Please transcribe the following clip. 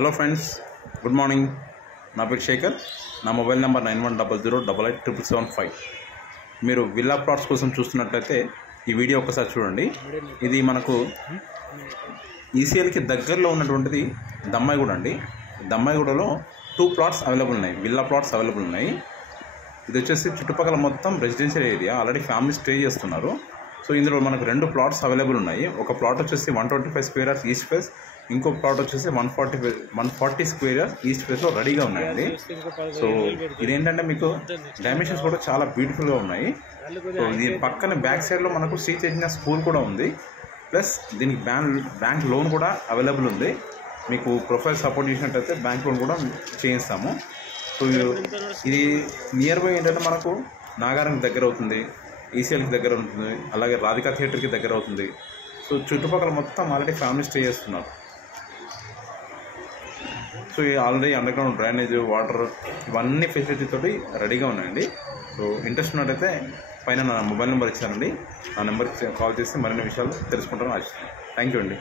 Hello friends, good morning. నా పేరు శేఖర్. నా మొబైల్ నెంబర్ 9100887775. మీరు విల్లా ప్లాట్స్ కోసం చూస్తున్నట్లయితే ఈ వీడియో ఒకసారి చూడండి. ఇది మనకు ఈసీఎల్కి దగ్గరలో ఉన్నటువంటిది దమ్మాయిగూడ అండి. దమ్మాయిగూడలో 2 ప్లాట్స్ అవైలబుల్ ఉన్నాయి, విల్లా ప్లాట్స్ అవైలబుల్ ఉన్నాయి. ఇది వచ్చేసి చుట్టుపక్కల మొత్తం residential area, already family stay చేస్తున్నారు. సో ఇందులో మనకు 2 ప్లాట్స్ అవైలబుల్ ఉన్నాయి. ఒక ప్లాట్ వచ్చేసి 125 స్క్వేర్ యార్డ్స్ ఈస్ట్ ఫేస్, ఇంకో ప్లాట్ వచ్చేసి 140 స్క్వేర్ యార్డ్స్ ఈస్ట్ ఫేస్లో రెడీగా ఉన్నాయండి. సో ఇదేంటంటే మీకు డైమెన్షన్స్ కూడా చాలా బ్యూటిఫుల్గా ఉన్నాయి. సో దీని పక్కన బ్యాక్ సైడ్లో మనకు శ్రీ చైతన్య స్కూల్ కూడా ఉంది. ప్లస్ దీనికి బ్యాంక్ లోన్ కూడా అవైలబుల్ ఉంది. మీకు ప్రొఫైల్ సపోర్ట్ చేసినట్టయితే బ్యాంక్ లోన్ కూడా చేయిస్తాము. సో ఇది నియర్ బై ఏంటంటే మనకు నాగారంకి దగ్గర అవుతుంది, ఈసీఎల్కి దగ్గర ఉంటుంది, అలాగే రాధికా థియేటర్కి దగ్గర అవుతుంది. సో చుట్టుపక్కల మొత్తం ఆల్రెడీ ఫ్యామిలీ స్టే చేస్తున్నారు. So already underground drainage, water ఇవన్నీ ఫెసిలిటీ తోటి రెడీగా ఉన్నాయండి. సో ఇంట్రెస్ట్ ఉన్నట్టయితే పైన నా మొబైల్ నెంబర్ ఇచ్చానండి. ఆ నెంబర్కి కాల్ చేసి మరిన్ని విషయాలు తెలుసుకుంటాను ఆశిస్తున్నాను. థ్యాంక్ యూ అండి.